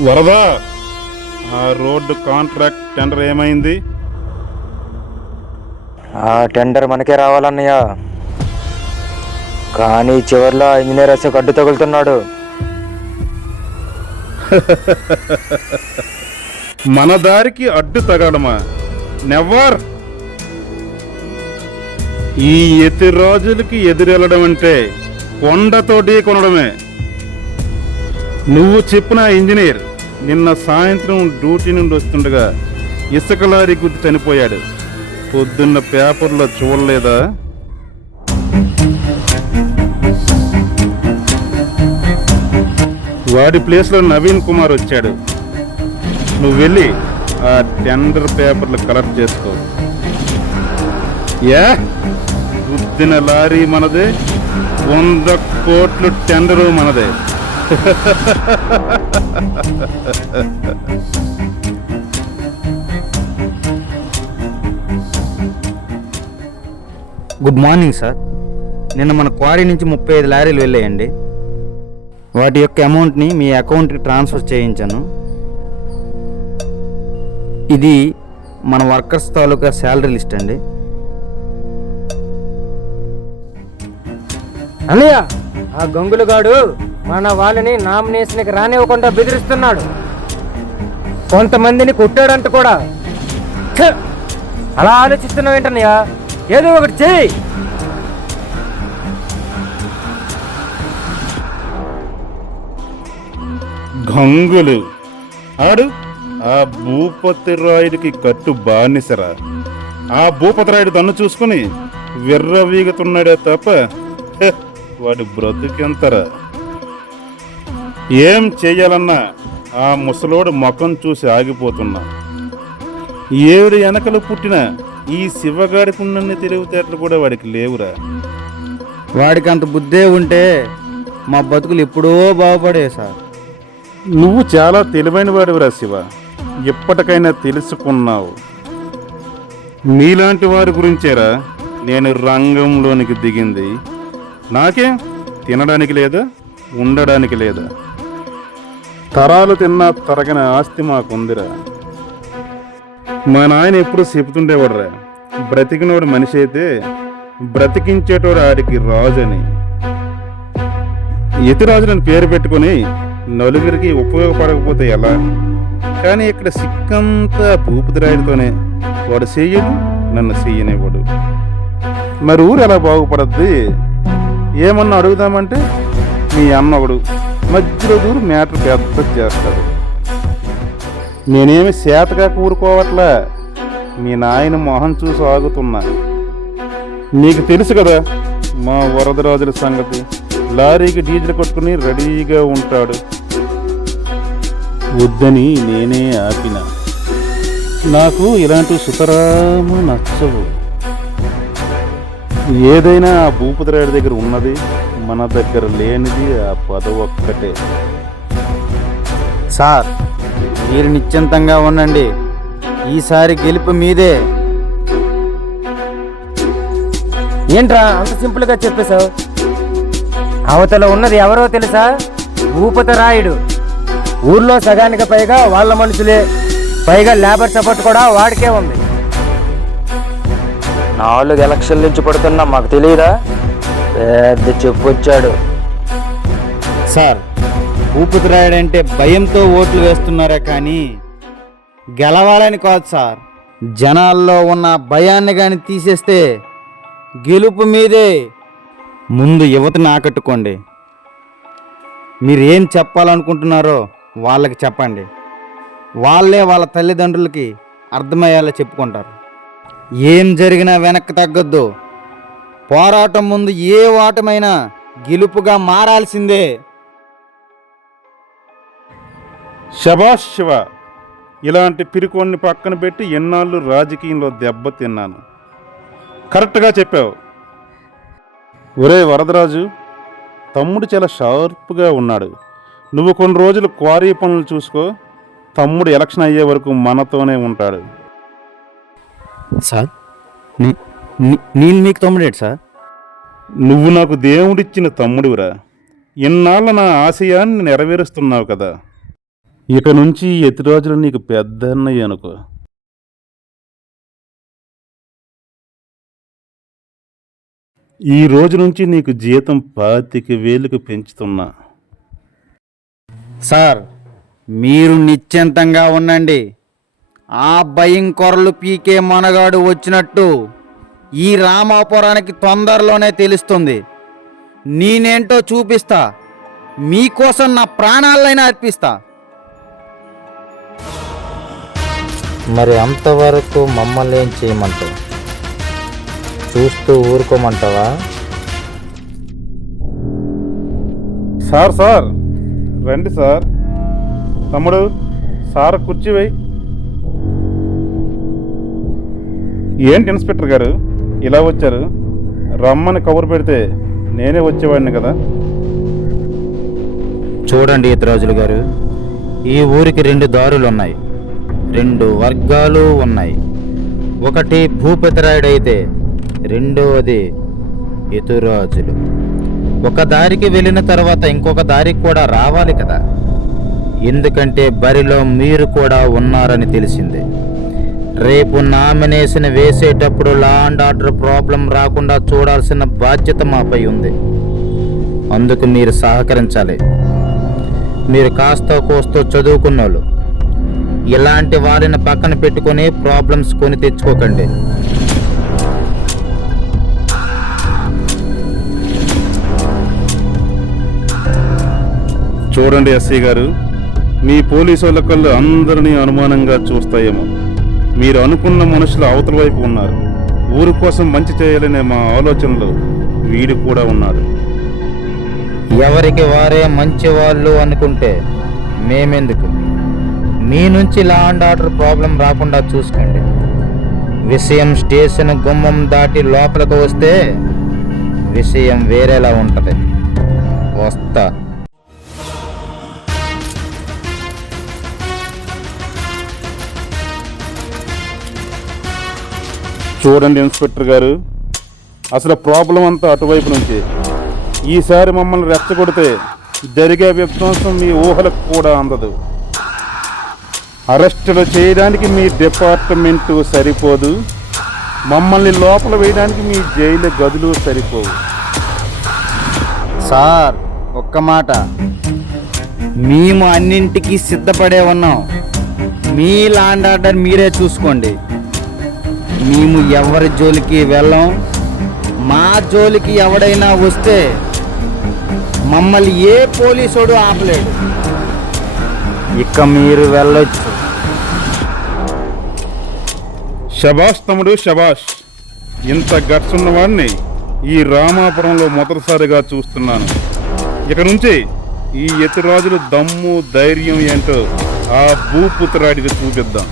వరదా. ఆ road contract tender ఏమైంది? ఆ టెండర్ మనకే రావాలన్నయ్య. కానీ చివరిలో ఆ ఇంజనీర్ అశోక్ అడ్డు తగులుతున్నాడు. మన దారికి అడ్డు తగలమా? నెవర్ ఈ ఎతి రోజులకి ఎదురెళ్ళడం అంటే కొండతో కొనడమే. నువ్వు చెప్పిన ఆ ఇంజనీర్ నిన్న సాయంత్రం డ్యూటీ నుండి వస్తుండగా ఇసుక లారీ గుద్ది చనిపోయాడు. పొద్దున్న పేపర్లో చూడలేదా? వాడి ప్లేస్లో నవీన్ కుమార్ వచ్చాడు. నువ్వు వెళ్ళి ఆ టెండర్ పేపర్లు కలెక్ట్ చేసుకో. యా గుద్దిన లారీ మనదే. వంద కోట్లు టెండరు మనదే. గుడ్ మార్నింగ్ సార్ నిన్న మన క్వారీ నుంచి ముప్పై ఐదు లారీలు వెళ్ళాయండి. వాటి యొక్క అమౌంట్ని మీ అకౌంట్కి ట్రాన్స్ఫర్ చేయించాను. ఇది మన వర్కర్స్ తాలూకా శాలరీ లిస్ట్ అండి. అన్నయ్య ఆ గంగులగాడు మన వాళ్ళని నామినేషన్కి రానివ్వకుండా బెదిరిస్తున్నాడు. కొంతమందిని కొట్టాడంట కూడా. అలా ఆలోచిస్తున్నావు ఏంటన్నయ్యా? ఏదో ఒకటి చెయ్యి. గంగులు. ఆడు ఆ భూపతి రాయుడికి కట్టు బానిసరా. ఆ భూపతి రాయుడు తన్ను చూసుకుని విర్రవీగుతున్నాడే తప్ప వాడు వాడి బ్రతుకెంతరా? ఏం చెయ్యాలన్నా ఆ ముసలోడు ముఖం చూసి ఆగిపోతున్నా. ఏడు వెనకలు పుట్టిన ఈ శివగాడికి ఉన్నన్ని తెలివితేటలు కూడా వాడికి లేవురా. వాడికి అంత బుద్ధే ఉంటే మా బతుకులు ఎప్పుడో బాగుపడే సార్. నువ్వు చాలా తెలివైన వాడివిరా శివ. ఎప్పటికైనా తెలుసుకున్నావు. నీలాంటి వారి గురించేరా నేను రంగంలోనికి దిగింది. నాకే? తినడానికి లేదా? ఉండడానికి లేదా? తరాలు తిన్నా తరగని ఆస్తి మాకుందిరా. మా నాయన ఎప్పుడు చెబుతుండేవాడురా బ్రతికినోడు మనిషి అయితే బ్రతికించేటోడు ఆడికి రాజని. యతిరాజులను పేరు పెట్టుకొని నలుగురికి ఉపయోగపడకపోతే ఎలా? కానీ ఇక్కడ సిక్కంతా భూపతిరాయుడితోనే. వాడు చెయ్యడు నన్ను చెయ్యనివ్వడు. మరి ఊరు ఎలా బాగుపడద్ది? ఏమన్నా అడుగుదామంటే? మీ అన్న ఒకడు మధ్యలో దూరు మ్యాటర్ పెద్ద చేస్తాడు. నేనేమి సేతగా కూరుకోవట్లా? మీ నాయన మొహం చూసి ఆగుతున్నా. నీకు తెలుసు కదా మా వరదరాజుల సంగతి. లారీకి డీజిల్ కొట్టుకుని రెడీగా ఉంటాడు. వద్దని నేనే ఆపిన. నాకు ఇలాంటి సుతరాము నచ్చవు. ఏదైనా ఆ భూపతిరాయుడి దగ్గర ఉన్నది. మన దగ్గర లేనిది ఆ పదవి ఒక్కటే. సార్ మీరు నిశ్చింతంగా ఉండండి. ఈసారి గెలుపు మీదే. ఏంట్రా అంత సింపుల్గా చెప్పేశావు? అవతల ఉన్నది ఎవరో తెలుసా? భూపతరాయుడు ఊర్లో సగానికి పైగా వాళ్ళ మనుషులే. పైగా లేబర్ సపోర్ట్ కూడా వాడికే ఉంది. నాలుగు ఎలక్షన్ల నుంచి పడుతున్నా మాకు తెలియదా పెద్ద చెప్పొచ్చాడు సార్ ఊపిరిరాయడంటే భయంతో ఓట్లు వేస్తున్నారే కానీ గెలవాలని కాదు సార్. జనాల్లో ఉన్న భయాన్ని కానీ తీసేస్తే గెలుపు మీదే. ముందు యువతని ఆకట్టుకోండి. మీరు ఏం చెప్పాలనుకుంటున్నారో వాళ్ళకి చెప్పండి. వాళ్ళే వాళ్ళ తల్లిదండ్రులకి అర్థమయ్యేలా చెప్పుకుంటారు. ఏం జరిగినా వెనక్కి తగ్గొద్దు. పోరాటం ముందు ఏ ఓటమైనా గెలుపుగా మారాల్సిందే. శబాష్ శివ ఇలాంటి పిరికోన్ని పక్కన పెట్టి ఎన్నాళ్ళు రాజకీయంలో దెబ్బతిన్నాను కరెక్ట్గా చెప్పావు. ఒరే వరదరాజు తమ్ముడు చాలా షార్ప్గా ఉన్నాడు. నువ్వు కొన్ని రోజులు క్వారీ పనులు చూసుకో తమ్ముడు ఎలక్షన్ అయ్యే వరకు మనతోనే ఉంటాడు. సార్ నేను మీకు తమ్ముడేటి సార్? నువ్వు నాకు దేవుడిచ్చిన తమ్ముడివిరా. ఇన్నాళ్ళ నా ఆశయాన్ని నెరవేరుస్తున్నావు కదా. ఇక నుంచి ఈ ఎతిరాజులు నీకు పెద్ద అన్నయ్య అనుకో. ఈ రోజు నుంచి నీకు జీతం పాతిక వేలకు పెంచుతున్నా. సార్ మీరు నిశ్చింతంగా ఉండండి. ఆ భయంకరులు పీకే మనగాడు వచ్చినట్టు ఈ రామాపురానికి తొందరలోనే తెలుస్తుంది. నేనేంటో చూపిస్తా. మీకోసం నా ప్రాణాలైనా అర్పిస్తా. మరి అంతవరకు మమ్మల్ని ఏం చేయమంటావు? చూస్తూ ఊరుకోమంటావా? Sir sir. రండి సార్. తమ్ముడు సార్ కుర్చీ వేయి. ఏంటి ఇన్స్పెక్టర్ గారు? ఇలా వచ్చారు. రమ్మని కబురు పెడితే నేనే వచ్చేవాడిని కదా. చూడండి ఇతరాజులు గారు ఈ ఊరికి రెండు దారులు ఉన్నాయి రెండు వర్గాలు ఉన్నాయి. ఒకటి భూపతిరాయుడైతే రెండవది ఇతురాజులు ఒక దారికి వెళ్ళిన తర్వాత ఇంకొక దారికి కూడా రావాలి కదా. ఎందుకంటే బరిలో మీరు కూడా ఉన్నారని తెలిసిందే. రేపు నామినేషన్ వేసేటప్పుడు లా అండ్ ఆర్డర్ ప్రాబ్లం రాకుండా చూడాల్సిన బాధ్యత మాపై ఉంది. అందుకు మీరు సహకరించాలి. మీరు కాస్త కోస్తో చదువుకున్నోళ్ళు. ఇలాంటి వారిని పక్కన పెట్టుకొని ప్రాబ్లమ్స్ కొని తెచ్చుకోకండి. చూడండి ఎస్సీ గారు మీ పోలీసు వాళ్ళ కళ్ళు అందరినీ అనుమానంగా చూస్తాయేమో. మీరు అనుకున్న మనుషులు అవతల వైపు ఉన్నారు. ఊరు కోసం మంచి చేయాలనే మా ఆలోచనలో వీడు కూడా ఉన్నాడు. ఎవరికి వారే మంచి వాళ్ళు అనుకుంటే మేమెందుకు? మీ నుంచి లా అండ్ ఆర్డర్ ప్రాబ్లం రాకుండా చూసుకోండి. విషయం స్టేషన్ గుమ్మం దాటి లోపలికి వస్తే విషయం వేరేలా ఉంటుంది. వస్తా. చూడండి ఇన్స్పెక్టర్ గారు. అసలు ప్రాబ్లం అంతా అటువైపు నుంచి. ఈసారి మమ్మల్ని రెచ్చగొడితే జరిగే విధ్వంసం మీ ఊహలకు కూడా అందదు. అరెస్టులు చేయడానికి మీ డిపార్ట్మెంటు సరిపోదు. మమ్మల్ని లోపల వేయడానికి మీ జైలు గదులు సరిపోవు. సార్ ఒక్క మాట. మేము అన్నింటికి సిద్ధపడే ఉన్నాం. మీ లాండ్ ఆర్డర్ మీరే చూసుకోండి. మేము ఎవరి జోలికి వెళ్ళం? మా జోలికి ఎవడైనా వస్తే మమ్మల్ని ఏ పోలీసోడు ఆపలేడు. ఇక మీరు వెళ్ళొచ్చు. శబాష్ తమ్ముడు శబాష్ ఇంత గట్స్ ఉన్నవాడిని ఈ రామాపురంలో మొదటిసారిగా చూస్తున్నాను. ఇక నుంచి ఈ ఎతిరాజులు దమ్ము ధైర్యం ఏంటో ఆ భూపుత్రాడికి చూపిద్దాం.